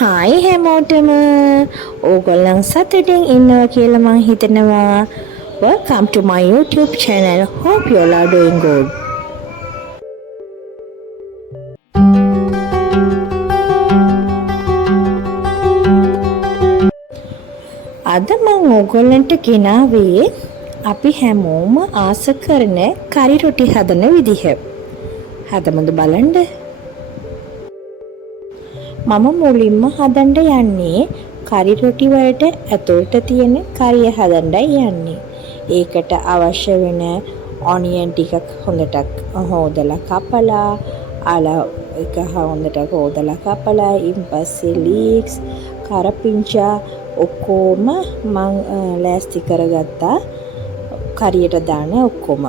Hi හැමෝටම ඕගොල්ලන් සතුටින් ඉන්නවා කියලා මං හිතනවා. Welcome to my YouTube channel. Hope you all are doing good. අද මං ඕගොල්ලන්ට ගෙනාවේ අපි හැමෝම ආස කරන කරි රොටි හදන විදිහ. හදමුද බලන්න. මම මුලින්ම හදන්න යන්නේ කරි රොටි වලට ඇතුළට තියෙන කරිය හදන්නයි යන්නේ. ඒකට අවශ්‍ය වෙන ඔනියන් ටිකක් හොඳට හොදලා කපලා අලා එක හොඳට හොදලා කපලා ඊපස්සේ ලීක්ස් කරපිංචා ඔක්කොම මං ලෑස්ති කරගත්තා කරියට දාන්න ඔක්කොම.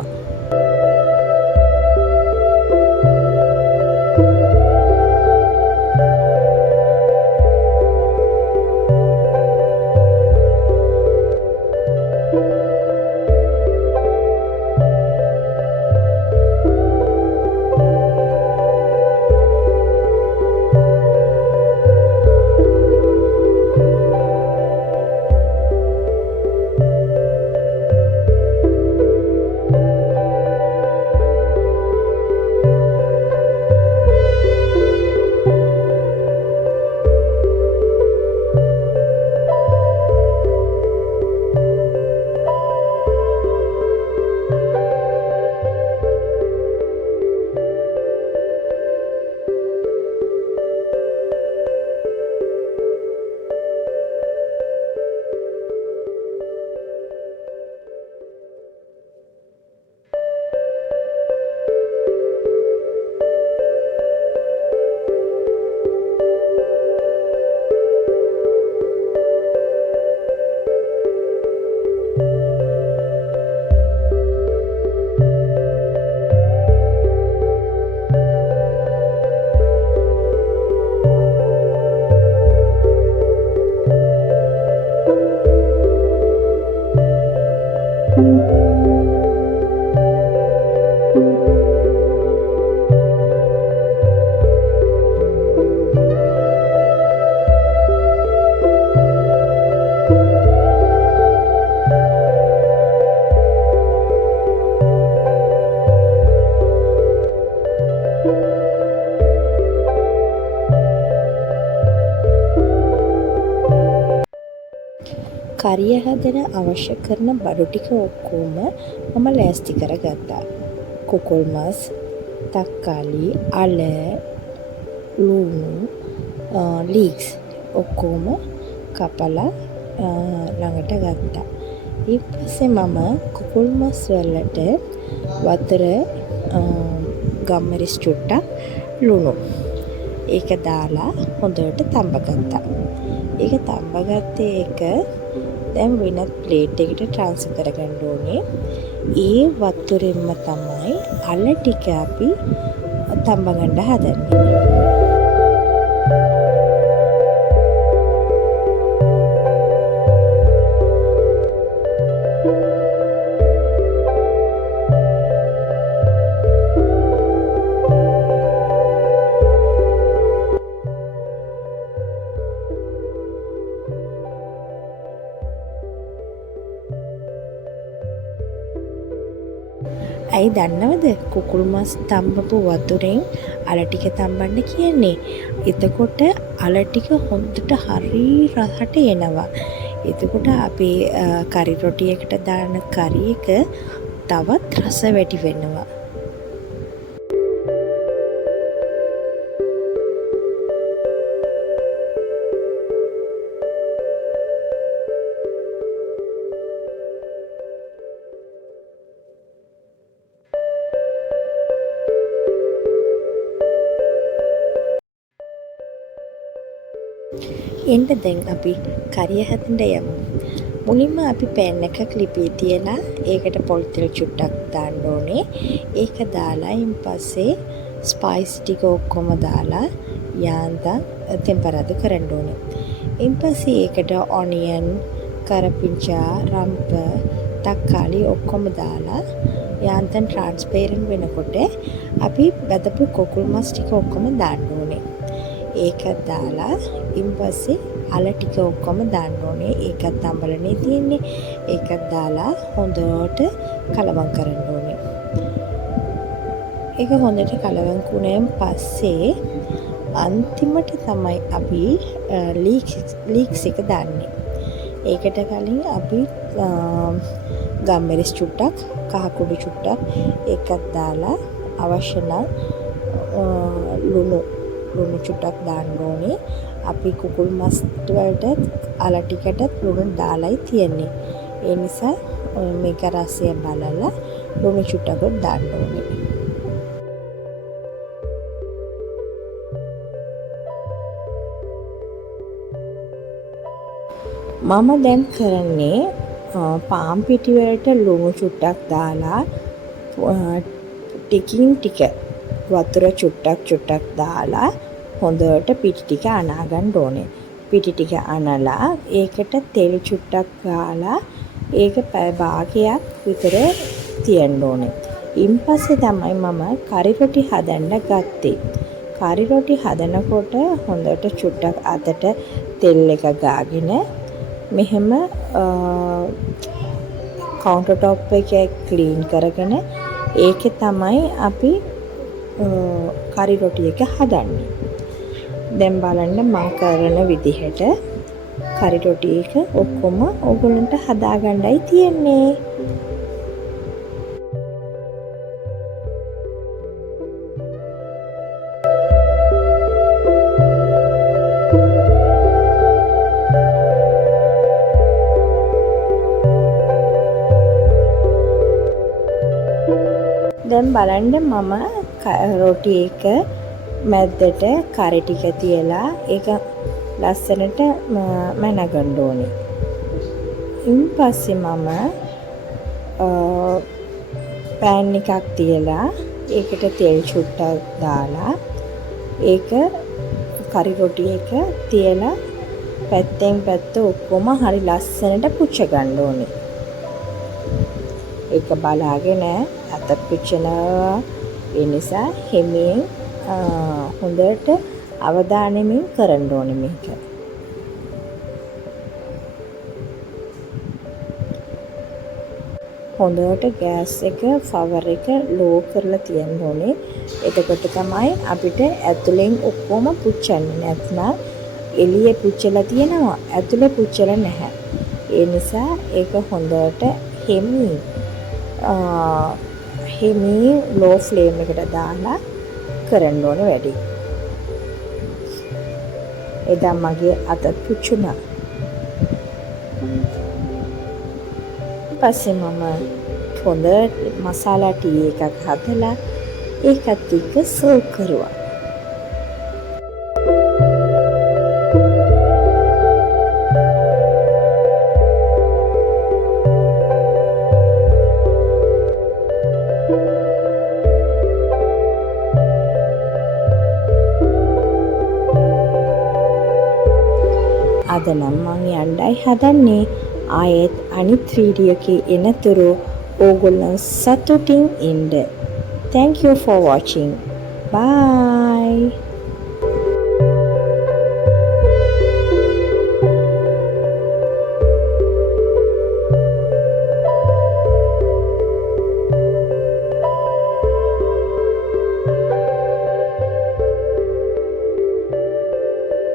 කරිය හදන අවශ්‍ය කරන බඩු ටික ඔක්කොම මම ලෑස්ති කරගත්තා. කුකුල් මස්, තක්කාලි, අල, ලුණු, ලීක්ස් ඔක්කොම කපලා ළඟට ගත්තා. ඊට පස්සේ මම කුකුල් මස් වලට වතුර, ගම්මරිස් චුට්ටක්, ලුණු ඒක දාලා හොඳට තඹගත්තා. ඒක තඹගත්තේ එක දැන් වෙනත් ප්ලේට් එකට ට්‍රාන්ස්ෆර් කරගන්න ඕනේ. ඒ වතුරෙන්ම තමයි අල ටික අපි තඹගන්න හදන්නේ. ඇයි දන්නවද කුකුල් මස් තඹපු වතුරෙන් අල ටික තඹන්න කියන්නේ? එතකොට අල ටික හොඳට හරි රසට එනවා. එතකොට අපේ කරි රොටියකට දාන කරි එක තවත් රස වැඩි වෙනවා. එන්න දැන් අපි කරිය හදන්න යමු. මුලින්ම අපි පෑන් එකක් ලිපේ තියලා ඒකට පොල් තෙල් චුට්ටක් දාන්න ඕනේ. ඒක දාලා ඊන් පස්සේ ස්පයිස් ටික ඔක්කොම දාලා යාන්තම් තෙම්පරාදු කරන්න ඕනේ. ඊන් පස්සේ ඒකට ඔනියන්, කරපිංචා, රම්ප, තක්කාලි ඔක්කොම දාලා යාන්තම් ට්‍රාන්ස්පරන්ට් වෙනකොට අපි බදපු කුකුල් මස් ටික ඔක්කොම දාන්න ඕනේ. ඒකත් දාලා ඊන් පස්සේ අල ටික ඔක්කොම දාන්න ඕනේ. ඒකත් අඹලනේ තියෙන්නේ. ඒකත් දාලා හොඳට කලවම් කරන්න ඕනේ. ඒක හොඳට කලවම් වුණාන් පස්සේ අන්තිමට තමයි අපි ලීක්ස් එක දාන්නේ. ඒකට කලින් අපි ගම්මිරිස් චුට්ටක්, කහ කුඩු චුට්ටක් ඒකත් දාලා අවශ්‍ය නම් ලුණු චුට්ටක් දාන්න ඕනේ. අපි කුකුල් මස් වලට අල ටිකටත් ලුණු දාලායි තියෙන්නේ. ඒ නිසා මේක රසය බලලා ලුණු චුට්ටක් දාන්න ඕනේ. මම දැන් කරන්නේ පාන් පිටි වලට ලුණු චුට්ටක් දාලා ටිකින් ටික වතුර චුට්ටක් දාලා හොඳට පිටි ටික අනා ගන්න ඕනේ. පිටි ටික අනලා ඒකට තෙල් චුට්ටක් ගාලා ඒක පැය භාගයක් විතර තියන්න ඕනේ. ඊපස්සේ තමයි මම කරි රොටි හදන්න ගත්තේ. කරි රොටි හදනකොට හොඳට චුට්ටක් අතට තෙල් එක ගාගෙන මෙහෙම කවුන්ටර් টොප් එක ක්ලීන් කරගෙන ඒකේ තමයි අපි කරි රොටි එක හදන්නේ. දැන් බලන්න මම කරන විදිහට කරි රොටි එක ඔක්කොම ඕගොල්ලන්ට හදාගන්නයි තියෙන්නේ. දැන් බලන්න මම රොටි එක මැද්දට කරි ටික තියලා ඒක ලස්සනට මැනගන්න ඕනේ. ඊන් පස්සේ මම පෑන් එකක් තියලා ඒකට තෙල් චුට්ටක් දාලා ඒක කරි රොටි එක තියලා පැත්තෙන් පැත්ත ඔක්කොම හරි ලස්සනට පුච්ච ගන්න ඕනේ. ඒක බලාගෙන අත පුච්චනවා. ඒ නිසා හිමින් හොඳට අවධානයෙන් කරන්න ඕනේ මේක. හොඳට ගෑස් එක ෆවර් එක ලෝ කරලා තියන්න ඕනේ. එතකොට තමයි අපිට ඇතුලෙන් ඔක්කොම පුච්චන්නේ. නැත්නම් එළියේ පුච්චලා තියෙනවා, ඇතුලේ පුච්චලා නැහැ. ඒ නිසා ඒක හොඳට හිමි ලෝ ෆ්ලේම් එකට දාලා කරන්න ඕනේ වැඩි. එදා මගේ අත පුච්චුණා. පස්සේ මම හොඳ මසාලා ටී එකක් හදලා ඒකත් එක්ක සර්ව් කරුවා. අද නම් මම යන්නයි හදන්නේ. ආයෙත් අනිත් වීඩියෝ එකේ එනතුරු ඕගොල්ලන් සතුටින් ඉන්න. Thank you for watching. Bye.